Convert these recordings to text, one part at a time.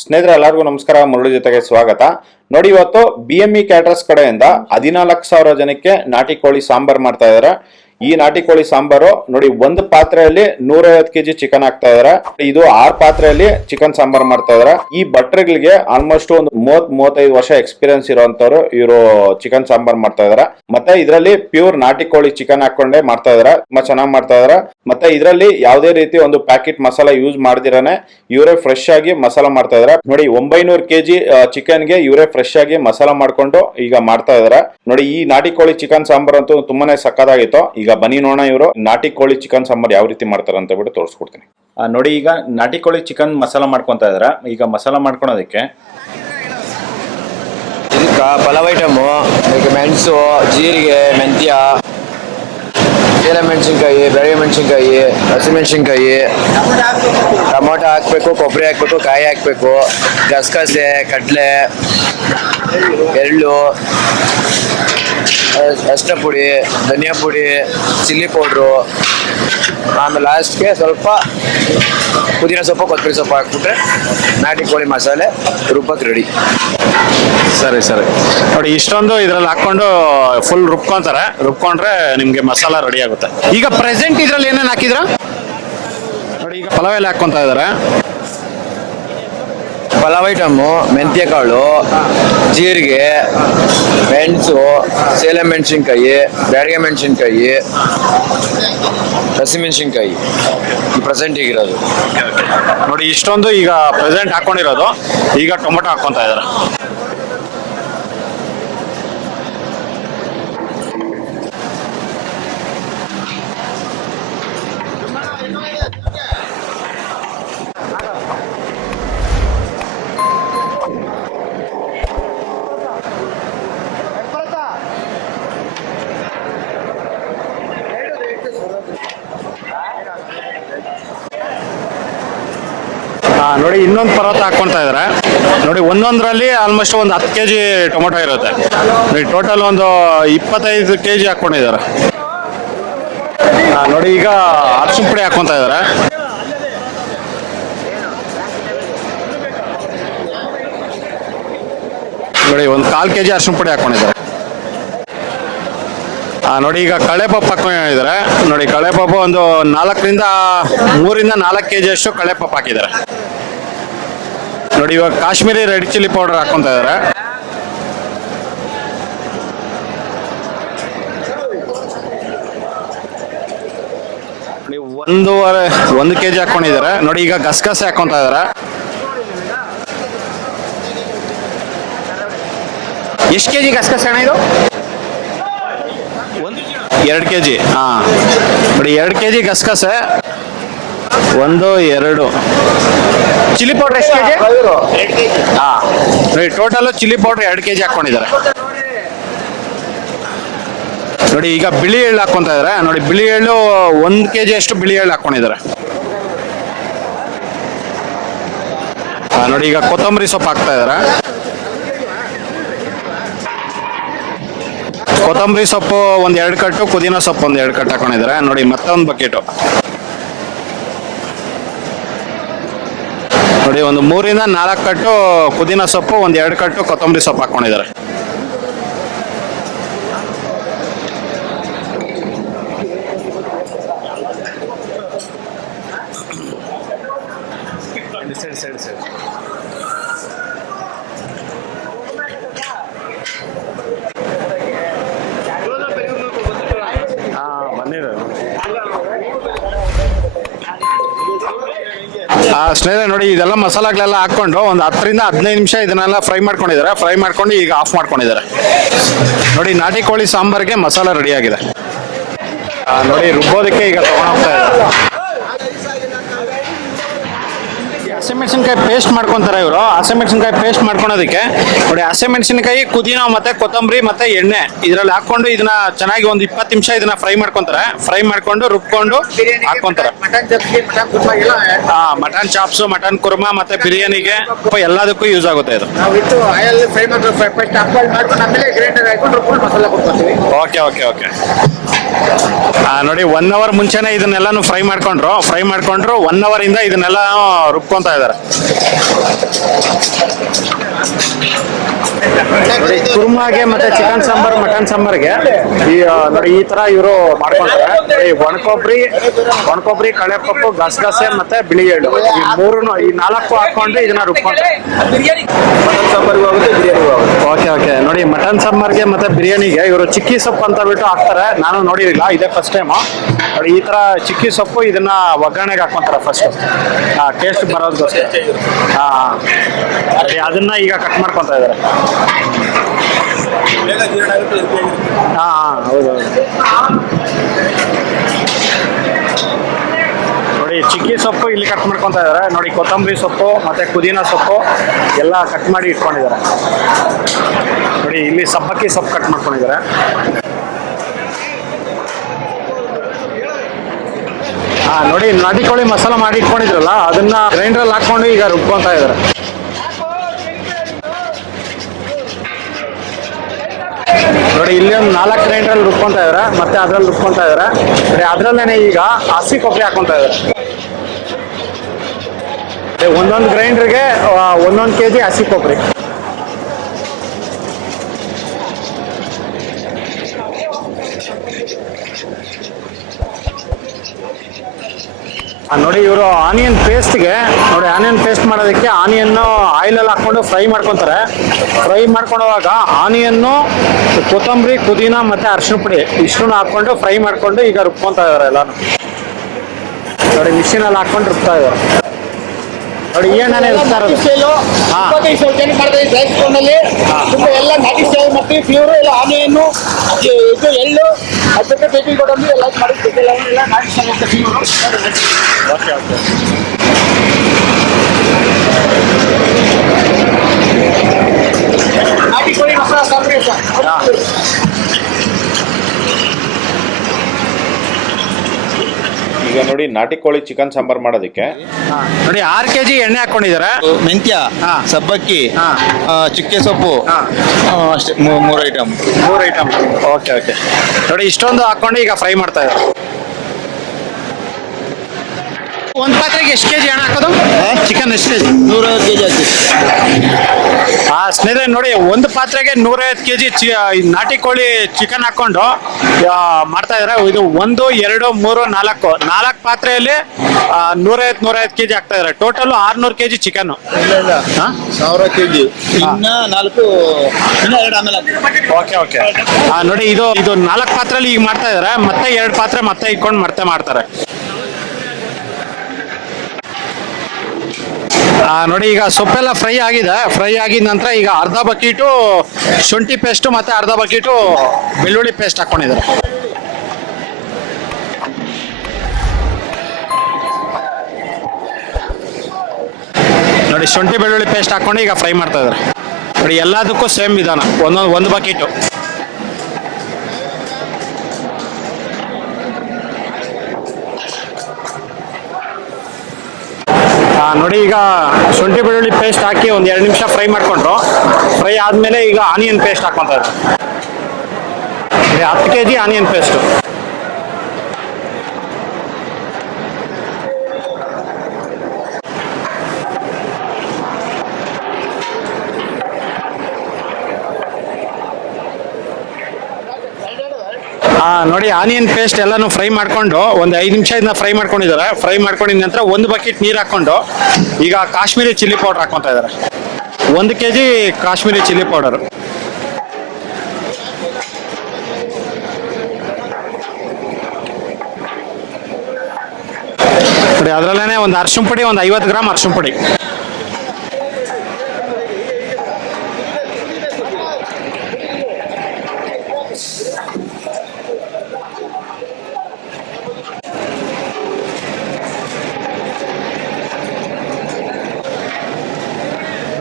ಸ್ನೇಹಿತರೆ ಎಲ್ಲರಿಗೂ ನಮಸ್ಕಾರ. ಮುರಳಿ ಜೊತೆಗೆ ಸ್ವಾಗತ. ನೋಡಿ, ಇವತ್ತು BME ಕ್ಯಾಟರರ್ಸ್ ಕಡೆಯಿಂದ 14,000 ಜನಕ್ಕೆ ನಾಟಿ ಕೋಳಿ ಸಾಂಬಾರ್ ಮಾಡ್ತಾ ಇದಾರೆ. ಈ ನಾಟಿ ಕೋಳಿ ಸಾಂಬಾರು ನೋಡಿ, ಒಂದು ಪಾತ್ರೆಯಲ್ಲಿ 150 kg ಚಿಕನ್ ಹಾಕ್ತಾ ಇದಾರೆ. ಇದು 6 ಪಾತ್ರೆಯಲ್ಲಿ ಚಿಕನ್ ಸಾಂಬಾರ್ ಮಾಡ್ತಾ ಇದಾರೆ. ಈ ಭಟ್ರುಗಳಿಗೆ ಆಲ್ಮೋಸ್ಟ್ ಒಂದು 30-35 ವರ್ಷ ಎಕ್ಸ್ಪೀರಿಯನ್ಸ್ ಇರುವಂತವ್ರು ಇವರು ಚಿಕನ್ ಸಾಂಬಾರ್ ಮಾಡ್ತಾ ಇದಾರೆ. ಮತ್ತೆ ಇದರಲ್ಲಿ ಪ್ಯೂರ್ ನಾಟಿ ಕೋಳಿ ಚಿಕನ್ ಹಾಕೊಂಡೇ ಮಾಡ್ತಾ ಇದಾರೆ. ತುಂಬಾ ಚೆನ್ನಾಗಿ ಮಾಡ್ತಾ ಇದಾರೆ. ಮತ್ತೆ ಇದರಲ್ಲಿ ಯಾವುದೇ ರೀತಿ ಒಂದು ಪ್ಯಾಕೆಟ್ ಮಸಾಲ ಯೂಸ್ ಮಾಡ್ದಿರಾನೆ ಇವರೇ ಫ್ರೆಶ್ ಆಗಿ ಮಸಾಲ ಮಾಡ್ತಾ ಇದಾರೆ. ನೋಡಿ, 900 kg ಚಿಕನ್ ಗೆ ಇವರೇ ಫ್ರೆಶ್ ಆಗಿ ಮಸಾಲ ಮಾಡ್ಕೊಂಡು ಈಗ ಮಾಡ್ತಾ ಇದಾರೆ. ನೋಡಿ, ಈ ನಾಟಿ ಕೋಳಿ ಚಿಕನ್ ಸಾಂಬಾರ್ ಅಂತೂ ತುಂಬಾನೇ ಸಕ್ಕತ್ತಾಗಿತ್ತು. ಈಗ ಬನ್ನಿ ನೋಡೋಣ ಇವರು ನಾಟಿ ಕೋಳಿ ಚಿಕನ್ ಸಾಂಬಾರ್ ಯಾವ ರೀತಿ ಮಾಡ್ತಾರೆ ಅಂತ ಬಿಟ್ಟು ತೋರಿಸ್ಕೊಡ್ತೀನಿ. ನೋಡಿ, ಈಗ ನಾಟಿ ಕೋಳಿ ಚಿಕನ್ ಮಸಾಲ ಮಾಡ್ಕೊಂತ ಇದಾರೆ. ಈಗ ಮಸಾಲ ಮಾಡ್ಕೊಳೋದಕ್ಕೆ ಇದಕ್ಕೆ ಪಲಾವ್ ಐಟಮು, ಮೆಣಸು, ಜೀರಿಗೆ, ಮೆಂತ್ಯ, ಏಲ ಮೆಣಸಿನ್ಕಾಯಿ, ಬೆಳೆ ಮೆಣಸಿನ್ಕಾಯಿ, ಹಸಿಮೆಣಸಿನ್ಕಾಯಿ, ಟೊಮೊಟೊ ಹಾಕಬೇಕು, ಕೊಬ್ಬರಿ ಹಾಕಬೇಕು, ಕಾಯಿ ಹಾಕಬೇಕು, ಗಸಗಸೆ, ಕಡಲೆ, ಎಳ್ಳು, ಅರಿಶಿನ ಪುಡಿ, ಧನಿಯಾ ಪುಡಿ, ಚಿಲ್ಲಿ ಪೌಡ್ರು, ಆಮೇಲೆ ಲಾಸ್ಟ್ಗೆ ಸ್ವಲ್ಪ ಪುದೀನ ಸೊಪ್ಪು, ಕೊತ್ತಂಬರಿ ಸೊಪ್ಪು ಹಾಕ್ಬಿಟ್ರೆ ನಾಟಿ ಕೋಳಿ ಮಸಾಲೆ ರುಬ್ಬಕ್ಕೆ ರೆಡಿ. ಸರಿ ನೋಡಿ, ಇಷ್ಟೊಂದು ಇದ್ರಲ್ಲಿ ಹಾಕೊಂಡು ಫುಲ್ ರುಬ್ಕೊಂತಾರೆ. ರುಬ್ಕೊಂಡ್ರೆ ನಿಮ್ಗೆ ಮಸಾಲ ರೆಡಿ ಆಗುತ್ತೆ. ಈಗ ಪ್ರೆಸೆಂಟ್ ಇದ್ರಲ್ಲಿ ಏನೇನು ಹಾಕಿದ್ರ ನೋಡಿ, ಈಗ ಪಲಾವ್ ಎಲೆ ಹಾಕೊಂತ ಇದಾರೆ. ಪಲಾವ್ ಐಟಮು, ಮೆಂತ್ಯ ಕಾಳು, ಜೀರಿಗೆ, ಮೆಣಸು, ಸೇಲೆ ಮೆಣಸಿನ್ಕಾಯಿ, ಬ್ಯಾಡಗೆ ಮೆಣಸಿನ್ಕಾಯಿ, ಹಸಿಮೆಣಸಿನ್ಕಾಯಿ ಈ ಪ್ರೆಸೆಂಟ್ ಈಗಿರೋದು. ನೋಡಿ, ಇಷ್ಟೊಂದು ಈಗ ಪ್ರೆಸೆಂಟ್ ಹಾಕೊಂಡಿರೋದು. ಈಗ ಟೊಮೊಟೊ ಹಾಕೊಂತ ಇದಾರೆ. ನೋಡಿ, ಇನ್ನೊಂದು ಪರ್ವತ ಹಾಕೊಂತ ಇದಾರೆ. ನೋಡಿ, ಒಂದೊಂದರಲ್ಲಿ ಆಲ್ಮೋಸ್ಟ್ ಒಂದು 10 kg ಟೊಮೊಟೊ ಇರುತ್ತೆ. ನೋಡಿ, ಟೋಟಲ್ ಒಂದು 25 kg ಹಾಕೊಂಡಿದ್ದಾರೆ. ನೋಡಿ, ಈಗ ಅರಿಶಿನ ಪುಡಿ ಹಾಕೊಂತ ಇದಾರೆ. ನೋಡಿ, ಒಂದು 1/4 kg ಅರಿಶಿನ ಪುಡಿ ಹಾಕೊಂಡಿದ್ದಾರೆ. ನೋಡಿ, ಈಗ ಕಳೆಪಪ್ಪು ಹಾಕೊಂಡಿದ್ದಾರೆ. ನೋಡಿ, ಕಳೆಪಪ್ಪು ಒಂದು 3-4 kg ಅಷ್ಟು ಕಳೆಪಪ್ಪು ಹಾಕಿದ್ದಾರೆ. ನೋಡಿ, ಇವಾಗ ಕಾಶ್ಮೀರಿ ರೆಡ್ ಚಿಲ್ಲಿ ಪೌಡರ್ ಹಾಕೊಂತ ಇದಾರೆ. ನೋಡಿ, 1 kg ಹಾಕೊಂಡಿದ್ದಾರೆ. ನೋಡಿ, ಈಗ ಗಸಗಸೆ ಹಾಕೊಂತ ಇದಾರೆ. ಎಷ್ಟು kg ಗಸಗಸೆ ಅಣ್ಣ ಇದು? 2 kg. ನೋಡಿ, 2 kg ಗಸಗಸೆ. 1, 2 ಚಿಲ್ಲಿ ಪೌಡರ್ ಎಷ್ಟು kg? 2 kg. ನೋಡಿ, ಟೋಟಲ್ ಚಿಲ್ಲಿ ಪೌಡರ್ 2 kg ಹಾಕೊಂಡಿದ್ದಾರೆ. ನೋಡಿ, ಈಗ ಬಿಳಿ ಎಳ್ಳು ಹಾಕೊಂತ ಇದಾರೆ. ನೋಡಿ, ಬಿಳಿ ಎಳ್ಳು 1 kg ಅಷ್ಟು ಬಿಳಿ ಎಳ್ಳು ಹಾಕೊಂಡಿದ್ದಾರೆ. ನೋಡಿ, ಈಗ ಕೊತ್ತಂಬರಿ ಸೊಪ್ಪು ಹಾಕ್ತಾ ಇದಾರೆ. ಕೊತ್ತಂಬರಿ ಸೊಪ್ಪು 1-2 ಕಟ್ಟು, ಪುದೀನ ಸೊಪ್ಪು 1-2 ಕಟ್ಟು ಹಾಕೊಂಡಿದ್ದಾರೆ. ನೋಡಿ, ಮತ್ತೊಂದು ಬಕೆಟು. ನೋಡಿ, ಒಂದು 3-4 ಕಟ್ಟು ಪುದೀನ ಸೊಪ್ಪು, 1-2 ಕಟ್ಟು ಕೊತ್ತಂಬರಿ ಸೊಪ್ಪು ಹಾಕೊಂಡಿದ್ದಾರೆ. ಸ್ನೇಹಿತರೆ, ನೋಡಿ, ಇದೆಲ್ಲ ಮಸಾಲೆಗಳೆಲ್ಲ ಹಾಕೊಂಡು ಒಂದು 10-15 ನಿಮಿಷ ಇದನ್ನೆಲ್ಲ ಫ್ರೈ ಮಾಡ್ಕೊಂಡಿದ್ದಾರೆ. ಫ್ರೈ ಮಾಡ್ಕೊಂಡು ಈಗ ಆಫ್ ಮಾಡ್ಕೊಂಡಿದ್ದಾರೆ. ನೋಡಿ, ನಾಟಿ ಕೋಳಿ ಸಾಂಬಾರ್ಗೆ ಮಸಾಲ ರೆಡಿ ಆಗಿದೆ. ನೋಡಿ, ರುಬ್ಬೋದಕ್ಕೆ ಈಗ ತಗೊಂಡೋಗ್ತಾ ಇದ್ದಾರೆ. ಹಸಿಮೆಣಸಿನ್ಕಾಯಿ ಪೇಸ್ಟ್ ಮಾಡ್ಕೊಂತಾರೆ ಇವರು. ಹಸಿಮೆಣಸಿನ್ಕಾಯಿ ಪೇಸ್ಟ್ ಮಾಡ್ಕೊಳೋದಕ್ಕೆ ನೋಡಿ, ಹಸಿಮೆಣಸಿನ್ಕಾಯಿ, ಪುದೀನ ಮತ್ತೆ ಕೊತ್ತಂಬರಿ ಮತ್ತೆ ಎಣ್ಣೆ ಇದರಲ್ಲಿ ಹಾಕೊಂಡು ಇದನ್ನ ಚೆನ್ನಾಗಿ ಒಂದು 20 ನಿಮಿಷ ಇದನ್ನ ಫ್ರೈ ಮಾಡ್ಕೊಂತಾರೆ. ಫ್ರೈ ಮಾಡ್ಕೊಂಡು ರುಬ್ಕೊಂಡು ಹಾಕೊಂತಾರೆ. ಮಟನ್ ಚಾಪ್ಸ್, ಮಟನ್ ಕುರ್ಮಾ ಮತ್ತೆ ಬಿರಿಯಾನಿಗೆ ಎಲ್ಲದಕ್ಕೂ ಯೂಸ್ ಆಗುತ್ತೆ ಇದು. ಓಕೆ ಓಕೆ ಓಕೆ ನೋಡಿ 1 ಅವರ್ ಮುಂಚೆನೆ ಇದನ್ನೆಲ್ಲಾನು ಫ್ರೈ ಮಾಡ್ಕೊಂಡ್ರು 1 ಅವರ್ ಇಂದ ಇದನ್ನೆಲ್ಲ ರುಬ್ಕೊಂತಾ ಇದ್ದಾರೆ. ನೋಡಿ ಕುರ್ಮಾಗೆ ಮತ್ತೆ ಚಿಕನ್ ಸಾಂಬಾರ್ ಮಟನ್ ಸಾಂಬಾರ್ಗೆ ನೋಡಿ ಈ ತರ ಇವರು ಮಾಡ್ಕೊಂತಾರೆ. ಈ ಒಣಕೊಬ್ರಿ ಕಳೆಪಪ್ಪು ಗಸಗಸೆ ಮತ್ತೆ ಬಿಳಿ ಎಳ್ಳು ಈ ಮೂರನ್ನು ಈ 4 ಹಾಕೊಂಡು ಇದನ್ನ ರುಬ್ಕೊಂತಾರೆ. ಮಟನ್ ಸಾಂಬಾರ್ಗೂ ಆಗುತ್ತೆ, ಬಿರಿಯಾನಿಗೂ ಆಗುತ್ತೆ. ಓಕೆ ನೋಡಿ ಮಟನ್ ಸಾಂಬಾರ್ಗೆ ಮತ್ತೆ ಬಿರಿಯಾನಿಗೆ ಇವರು ಚಿಕ್ಕಿ ಸೊಪ್ಪು ಅಂತ ಬಿಟ್ಟು ಹಾಕ್ತಾರೆ. ನಾನು ನೋಡಿರಲಿಲ್ಲ, ಇದೇ ಫಸ್ಟ್ ಟೈಮ್ ನೋಡಿ. ಈ ತರ ಚಿಕ್ಕಿ ಸೊಪ್ಪು ಇದನ್ನ ಒಗ್ಗರಣೆಗೆ ಹಾಕೊಂತಾರೆ ಫಸ್ಟ್, ಟೇಸ್ಟ್ ಬರೋದಕ್ಕೋಸ್ಕರ. ಅದನ್ನ ಈಗ ಕಟ್ ಮಾಡ್ಕೊಂತ ಇದ್ದಾರೆ. ಹೌದು ನೋಡಿ, ಚಿಕ್ಕಿ ಸೊಪ್ಪು ಇಲ್ಲಿ ಕಟ್ ಮಾಡ್ಕೊಂತ ಇದ್ದಾರೆ. ನೋಡಿ ಕೊತ್ತಂಬರಿ ಸೊಪ್ಪು ಮತ್ತೆ ಪುದೀನ ಸೊಪ್ಪು ಎಲ್ಲ ಕಟ್ ಮಾಡಿ ಇಟ್ಕೊಂಡಿದ್ದಾರೆ. ನೋಡಿ ಇಲ್ಲಿ ಸಬ್ಬಕ್ಕಿ ಸೊಪ್ಪು ಕಟ್ ಮಾಡ್ಕೊಂಡಿದ್ದಾರೆ. ನೋಡಿ ನಾಟಿ ಕೋಳಿ ಮಸಾಲ ಮಾಡಿ ಇಟ್ಕೊಂಡಿದ್ರಲ್ಲ ಅದನ್ನ ಗ್ರೈಂಡ್ರಲ್ಲಿ ಹಾಕೊಂಡು ಈಗ ರುಬ್ಕೊಂತ ಇದ್ದಾರೆ. ನೋಡಿ ಇಲ್ಲಿ ಒಂದು 4 ಗ್ರೈಂಡ್ರಲ್ಲಿ ರುಬ್ಕೊಂತ ಇದಾರೆ, ಮತ್ತೆ ಅದ್ರಲ್ಲಿ ರುಬ್ಕೊಂತ ಇದಾರೆ. ನೋಡಿ ಅದ್ರಲ್ಲೇನೆ ಈಗ ಹಸಿ ಕೊಬ್ಬರಿ ಹಾಕೊಂತ ಇದಾರೆ. ಒಂದೊಂದು ಗ್ರೈಂಡರ್ಗೆ 1 kg ಹಸಿ ಕೊಬ್ಬರಿ. ನೋಡಿ ಇವರು ಆನಿಯನ್ ಪೇಸ್ಟ್ಗೆ ನೋಡಿ ಆನಿಯನ್ ಪೇಸ್ಟ್ ಮಾಡೋದಕ್ಕೆ ಆನಿಯನ್ನು ಆಯಿಲಲ್ಲಿ ಹಾಕೊಂಡು ಫ್ರೈ ಮಾಡ್ಕೊತಾರೆ. ಫ್ರೈ ಮಾಡ್ಕೊಳ್ಳೋವಾಗ ಆನಿಯನ್ನು ಕೊತ್ತಂಬರಿ ಪುದೀನ ಮತ್ತೆ ಅರಿಶಿನ ಪುಡಿ ಇಷ್ಟನ್ನು ಹಾಕೊಂಡು ಫ್ರೈ ಮಾಡ್ಕೊಂಡು ಈಗ ರುಬ್ಕೊಂತ ಇದಾರೆ ಎಲ್ಲಾನು. ನೋಡಿ ಮಿಷಿನಲ್ಲಿ ಹಾಕೊಂಡು ರುಬ್ತಾ ಇದ್ದಾರೆ. ನೋಡಿ ಏನೇ ರುಬ್ತಾ ಇರೋದು ಎಲ್ಲ ನಾಟಿ ಸ್ಟೈಲ್ ಮತ್ತೆ ಪ್ಯೂರ್ ಎಲ್ಲ ಆನಿಯನ್ನು ಇದು ಎಳ್ಳು ಅದಕ್ಕೆ ಬೇಬಿ ಗೋಡಂಬಿ ಎಲ್ಲ ಮಾಡಿ ಎಲ್ಲ ನಾಟಿ ಸ್ಟೈಲ್ ಅಂತ ಪ್ಯೂರು. ಓಕೆ ನಾಟಿ ಕೋಳಿ ಮಸಾಲ ಸಾಂಬಾರ್ ಸರ್. ಈಗ ನೋಡಿ ನಾಟಿ ಕೋಳಿ ಚಿಕನ್ ಸಾಂಬಾರ್ ಮಾಡೋದಕ್ಕೆ ನೋಡಿ 6 kg ಎಣ್ಣೆ ಹಾಕೊಂಡಿದ್ದಾರೆ. ಮೆಂತ್ಯ, ಹಾ. ಸಬ್ಬಕ್ಕಿ, ಹಾ. ಚುಕ್ಕೆ ಸೊಪ್ಪು, ಅಷ್ಟೇ 3 ಐಟಮ್. ಓಕೆ ನೋಡಿ ಇಷ್ಟೊಂದು ಹಾಕೊಂಡು ಈಗ ಫ್ರೈ ಮಾಡ್ತಾ ಇದ್ದಾರೆ. ಒಂದು ಪಾತ್ರೆಗೆ ಎಷ್ಟು ಕೆಜಿ ಹಣ ಹಾಕೋದು? ಚಿಕನ್ ಎಷ್ಟು ಕೆಜಿ? 150 kg ಹಾಕಿ. ಸ್ನೇಹಿತರೆ ನೋಡಿ, ಒಂದು ಪಾತ್ರೆಗೆ 150 kg ನಾಟಿ ಕೋಳಿ ಚಿಕನ್ ಹಾಕೊಂಡು ಮಾಡ್ತಾ ಇದಾರೆ. ಇದು 1, 2, 3, 4 ಪಾತ್ರೆಯಲ್ಲಿ 150 kg ಹಾಕ್ತಾ ಇದಾರೆ. Total 600 kg chicken. ಇಲ್ಲ 1000 kg. ಇನ್ನ 2 ಆಮೇಲೆ ಓಕೆ ನೋಡಿ ಇದು 4 ಪಾತ್ರೆಯಲ್ಲಿ ಈಗ ಮಾಡ್ತಾ ಇದಾರೆ. ಮತ್ತೆ 2 ಪಾತ್ರೆ ಮತ್ತೆ ಇಟ್ಕೊಂಡು ಮಾಡ್ತಾರೆ. ನೋಡಿ ಈಗ ಸೊಪ್ಪೆಲ್ಲ ಫ್ರೈ ಆಗಿದೆ. ಫ್ರೈ ಆಗಿದ ನಂತರ ಈಗ ಅರ್ಧ ಬಕೀಟು ಶುಂಠಿ ಪೇಸ್ಟು ಮತ್ತೆ ಅರ್ಧ ಬಕೀಟು ಬೆಳ್ಳುಳ್ಳಿ ಪೇಸ್ಟ್ ಹಾಕೊಂಡಿದ್ದಾರೆ. ನೋಡಿ ಶುಂಠಿ ಬೆಳ್ಳುಳ್ಳಿ ಪೇಸ್ಟ್ ಹಾಕೊಂಡು ಈಗ ಫ್ರೈ ಮಾಡ್ತಾ ಇದ್ದಾರೆ. ನೋಡಿ ಎಲ್ಲದಕ್ಕೂ ಸೇಮ್ ವಿಧಾನ, ಒಂದು ಬಕೀಟು. ನೋಡಿ ಈಗ ಶುಂಠಿ ಬೆಳ್ಳುಳ್ಳಿ ಪೇಸ್ಟ್ ಹಾಕಿ ಒಂದು 2 ನಿಮಿಷ ಫ್ರೈ ಮಾಡ್ಕೊಂಡ್ರು. ಫ್ರೈ ಆದಮೇಲೆ ಈಗ ಆನಿಯನ್ ಪೇಸ್ಟ್ ಹಾಕ್ಕೊಂತ ಇದ್ದಾರೆ. 10 kg ಆನಿಯನ್ ಪೇಸ್ಟು. ನೋಡಿ ಆನಿಯನ್ ಪೇಸ್ಟ್ ಎಲ್ಲಾನು ಫ್ರೈ ಮಾಡ್ಕೊಂಡು ಒಂದು 5 ನಿಮಿಷ ಇದನ್ನ ಫ್ರೈ ಮಾಡ್ಕೊಂಡಿದ್ದಾರೆ. ಫ್ರೈ ಮಾಡ್ಕೊಂಡಿದ ನಂತರ 1 ಬಕೆಟ್ ನೀರು ಹಾಕೊಂಡು ಈಗ ಕಾಶ್ಮೀರಿ ಚಿಲ್ಲಿ ಪೌಡರ್ ಹಾಕೊಂತ ಇದ್ದಾರೆ. 1 kg ಕಾಶ್ಮೀರಿ ಚಿಲ್ಲಿ ಪೌಡರ್. ನೋಡಿ ಅದರಲ್ಲೇನೆ ಒಂದು ಅರಿಶಿನ ಪುಡಿ, ಒಂದು 50 ಗ್ರಾಮ್ ಅರಿಶಿನ ಪುಡಿ.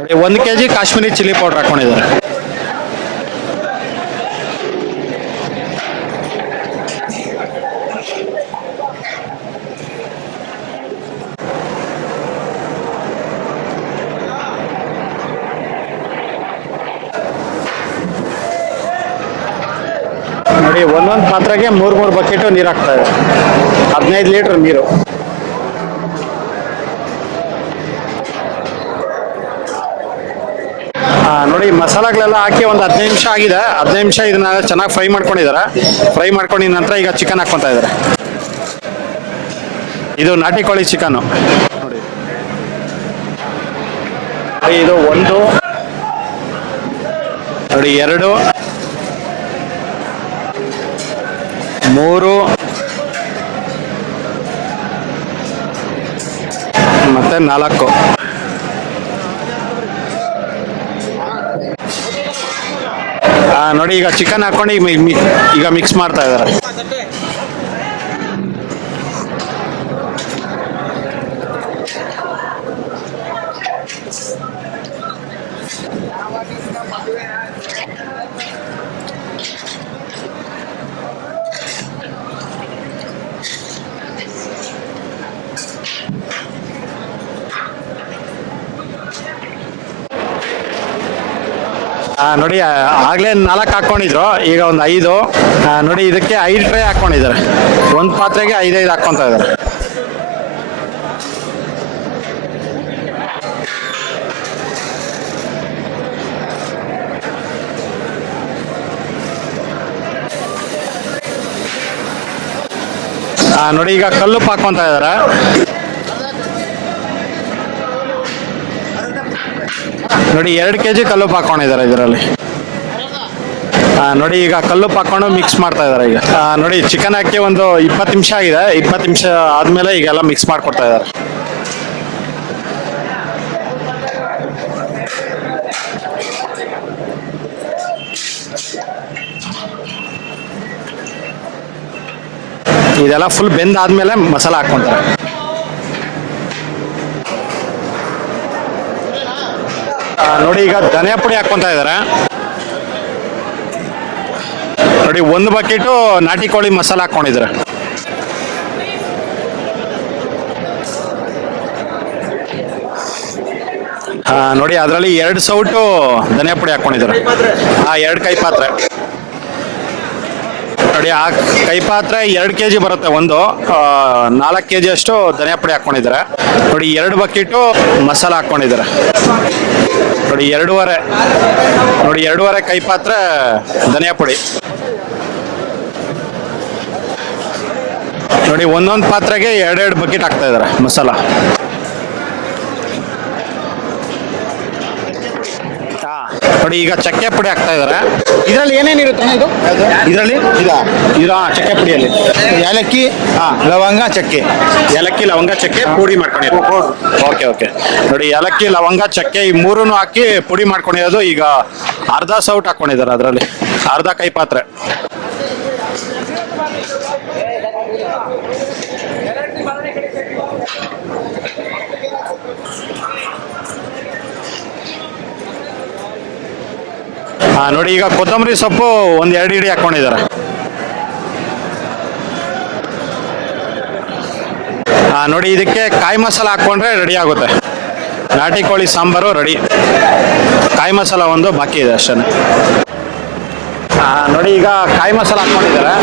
ನೋಡಿ 1 kg ಕಾಶ್ಮೀರಿ ಚಿಲ್ಲಿ ಪೌಡರ್ ಹಾಕೊಂಡಿದ್ದಾರೆ. ನೋಡಿ ಒಂದೊಂದು ಪಾತ್ರೆಗೆ 3 ಬಕೆಟ್ ನೀರು ಹಾಕ್ತಾ ಇದೆ. 15 ಲೀಟರ್ ನೀರು. ನೋಡಿ ಮಸಾಲೆಗಳೆಲ್ಲ ಹಾಕಿ ಒಂದು 15 ನಿಮಿಷ ಆಗಿದೆ. 15 ನಿಮಿಷ ಇದನ್ನ ಚೆನ್ನಾಗಿ ಫ್ರೈ ಮಾಡ್ಕೊಂಡಿದ್ದಾರೆ. ಫ್ರೈ ಮಾಡ್ಕೊಂಡಿದ ನಂತರ ಈಗ ಚಿಕನ್ ಹಾಕ್ಕೊತಾ ಇದ್ದಾರೆ. ಇದು ನಾಟಿ ಕೋಳಿ ಚಿಕನ್ ನೋಡಿ. ಇದು 1 ನೋಡಿ, 2 3 ಮತ್ತೆ 4. ನೋಡಿ ಈಗ ಚಿಕನ್ ಹಾಕೊಂಡು ಈಗ ಮಿಕ್ಸ್ ಮಾಡ್ತಾ ಇದ್ದಾರೆ. ನೋಡಿ ಆಗ್ಲೇ 4 ಹಾಕೊಂಡಿದ್ರು, ಈಗ ಒಂದು 5. ನೋಡಿ ಇದಕ್ಕೆ 5 ಟ್ರೈ ಹಾಕೊಂಡಿದ್ದಾರೆ. ಒಂದು ಪಾತ್ರೆಗೆ 5 ಹಾಕೊಂತ ಇದ್ದಾರೆ. ನೋಡಿ ಈಗ ಕಲ್ಲುಪ್ಪು ಹಾಕೊಂತ ಇದ್ದಾರೆ. ನೋಡಿ 2 kg ಕಲ್ಲುಪ್ಪು ಹಾಕೊಂಡಿದ್ದಾರೆ ಇದರಲ್ಲಿ. ನೋಡಿ ಈಗ ಕಲ್ಲುಪ್ಪು ಹಾಕೊಂಡು ಮಿಕ್ಸ್ ಮಾಡ್ತಾ ಇದ್ದಾರೆ. ಈಗ ನೋಡಿ ಚಿಕನ್ ಹಾಕಿ ಒಂದು 20 ನಿಮಿಷ ಆಗಿದೆ. 20 ನಿಮಿಷ ಆದ್ಮೇಲೆ ಈಗೆಲ್ಲ ಮಿಕ್ಸ್ ಮಾಡ್ಕೊಡ್ತಾ ಇದ್ದಾರೆ. ಇದೆಲ್ಲ ಫುಲ್ ಬೆಂದಾದ್ಮೇಲೆ ಮಸಾಲ ಹಾಕೊಂತಾರೆ. ನೋಡಿ ಈಗ ಧನಿಯಾ ಪುಡಿ ಹಾಕೊಂತ ಇದ್ದಾರೆ. ನೋಡಿ 1 ಬಕೆಟು ನಾಟಿ ಕೋಳಿ ಮಸಾಲ ಹಾಕೊಂಡಿದ್ದಾರೆ. ನೋಡಿ ಅದರಲ್ಲಿ 2 ಸೌಟು ಧನಿಯಾ ಪುಡಿ ಹಾಕೊಂಡಿದ್ದಾರೆ. 2 ಕೈ ಪಾತ್ರೆ. ನೋಡಿ ಆ ಕೈ ಪಾತ್ರೆ 2 kg ಬರುತ್ತೆ. 4 kg ಅಷ್ಟು ಧನಿಯಾ ಪುಡಿ ಹಾಕೊಂಡಿದ್ದಾರೆ. ನೋಡಿ 2 ಬಕೆಟು ಮಸಾಲ ಹಾಕೊಂಡಿದ್ದಾರೆ. ನೋಡಿ 2.5 ನೋಡಿ 2.5 ಕೈ ಪಾತ್ರೆ ಧನಿಯಾ ಪುಡಿ. ನೋಡಿ ಒಂದೊಂದು ಪಾತ್ರೆಗೆ 2 ಬಕೆಟ್ ಹಾಕ್ತಾ ಇದ್ದಾರೆ ಮಸಾಲ. ನೋಡಿ ಈಗ ಚಕ್ಕೆ ಪುಡಿ ಹಾಕ್ತಾ ಇದ್ದಾರೆ. ಇದರಲ್ಲಿ ಏನೇನಿರುತ್ತೆ ಇದು? ಇದರಲ್ಲಿ ಚಕ್ಕೆ ಪುಡಿಯಲ್ಲಿ ಏಲಕ್ಕಿ, ಲವಂಗ, ಚಕ್ಕೆ. ಏಲಕ್ಕಿ, ಲವಂಗ, ಚಕ್ಕೆ ಪುಡಿ ಮಾಡ್ಕೊಂಡಿರೋದು. ಓಕೆ. ನೋಡಿ ಏಲಕ್ಕಿ, ಲವಂಗ, ಚಕ್ಕೆ ಈ 3 ಹಾಕಿ ಪುಡಿ ಮಾಡ್ಕೊಂಡಿರೋದು. ಈಗ ಅರ್ಧ ಸೌಟ್ ಹಾಕೊಂಡಿದ್ದಾರೆ ಅದರಲ್ಲಿ, ಅರ್ಧ ಕೈ ಪಾತ್ರೆ. ನೋಡಿ ಈಗ ಕೊತ್ತಂಬರಿ ಸೊಪ್ಪು ಒಂದು 2 ಹಿಡಿ ಹಾಕೊಂಡಿದ್ದಾರೆ. ನೋಡಿ ಇದಕ್ಕೆ ಕಾಯಿ ಮಸಾಲ ಹಾಕೊಂಡ್ರೆ ರೆಡಿ ಆಗುತ್ತೆ. ನಾಟಿ ಕೋಳಿ ಸಾಂಬಾರು ರೆಡಿ. ಕಾಯಿ ಮಸಾಲ ಒಂದು ಬಾಕಿ ಇದೆ ಅಷ್ಟೇ. ನೋಡಿ ಈಗ ಕಾಯಿ ಮಸಾಲ ಹಾಕೊಂಡಿದ್ದಾರೆ.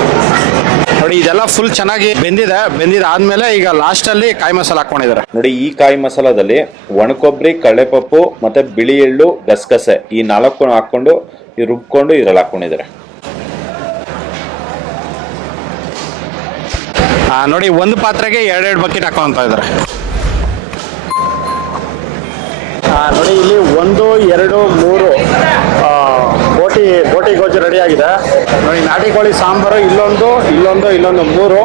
ನೋಡಿ ಇದೆಲ್ಲ ಫುಲ್ ಚೆನ್ನಾಗಿ ಬೆಂದಿದಾದ್ಮೇಲೆ ಈಗ ಲಾಸ್ಟ್ ಅಲ್ಲಿ ಕಾಯಿ ಮಸಾಲ ಹಾಕೊಂಡಿದ್ದಾರೆ. ನೋಡಿ ಈ ಕಾಯಿ ಮಸಾಲದಲ್ಲಿ ಒಣಕೊಬ್ಬರಿ, ಕಡಲೆಪಪ್ಪು ಮತ್ತೆ ಬಿಳಿ ಎಳ್ಳು, ಗಸಗಸೆ ಈ 4 ಹಾಕೊಂಡು ರುಬ್ಕೊಂಡು ಇದ್ರಲ್ಲಿ ಹಾಕೊಂಡಿದ್ದಾರೆ. ನೋಡಿ 1 ಪಾತ್ರೆಗೆ 2 ಬಕೆಟ್ ಹಾಕೊಂತ ಇದ್ದಾರೆ. ನೋಡಿ ಇಲ್ಲಿ 1, 2, 3 ಬೋಟಿ ಗೊಜ್ಜು ರೆಡಿ ಆಗಿದೆ. ನೋಡಿ ನಾಟಿ ಕೋಳಿ ಸಾಂಬಾರು ಇಲ್ಲೊಂದು 3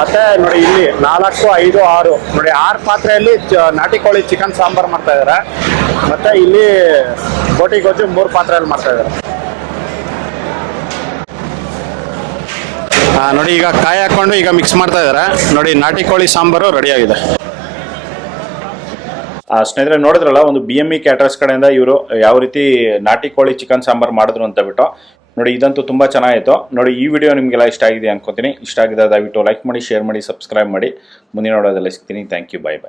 ಮತ್ತೆ ನೋಡಿ ಇಲ್ಲಿ 4, 5, 6 ನೋಡಿ 6 ಪಾತ್ರೆಯಲ್ಲಿ ನಾಟಿ ಕೋಳಿ ಚಿಕನ್ ಸಾಂಬಾರು ಮಾಡ್ತಾ ಇದ್ದಾರೆ. ಮತ್ತೆ ಇಲ್ಲಿ ಬೋಟಿ ಗೊಜ್ಜು 3 ಪಾತ್ರೆಯಲ್ಲಿ ಮಾಡ್ತಾ ಇದ್ದಾರೆ. ನೋಡಿ ಈಗ ಕಾಯಿ ಹಾಕೊಂಡು ಈಗ ಮಿಕ್ಸ್ ಮಾಡ್ತಾ ಇದ್ದಾರೆ. ನೋಡಿ ನಾಟಿ ಕೋಳಿ ಸಾಂಬಾರು ರೆಡಿ ಆಗಿದೆ. ಸ್ನೇಹಿತರೆ ನೋಡಿದ್ರಲ್ಲ, ಒಂದು BME ಕ್ಯಾಟರರ್ಸ್ ಕಡೆಯಿಂದ ಇವರು ಯಾವ ರೀತಿ ನಾಟಿ ಕೋಳಿ ಚಿಕನ್ ಸಾಂಬಾರ್ ಮಾಡಿದ್ರು ಅಂತ ಬಿಟ್ಟು. ನೋಡಿ ಇದಂತೂ ತುಂಬಾ ಚೆನ್ನಾಗಿತ್ತು. ನೋಡಿ ಈ ವಿಡಿಯೋ ನಿಮಗೆಲ್ಲ ಇಷ್ಟ ಆಗಿದೆ ಅನ್ಕೋತೀನಿ. ಇಷ್ಟ ಆಗಿದೆ ದಯವಿಟ್ಟು ಲೈಕ್ ಮಾಡಿ, ಶೇರ್ ಮಾಡಿ, ಸಬ್ಸ್ಕ್ರೈಬ್ ಮಾಡಿ. ಮುಂದಿನ ನೋಡೋದೆಲ್ಲ ಸಿಗ್ತೀನಿ. Thank you. ಬಾಯ್.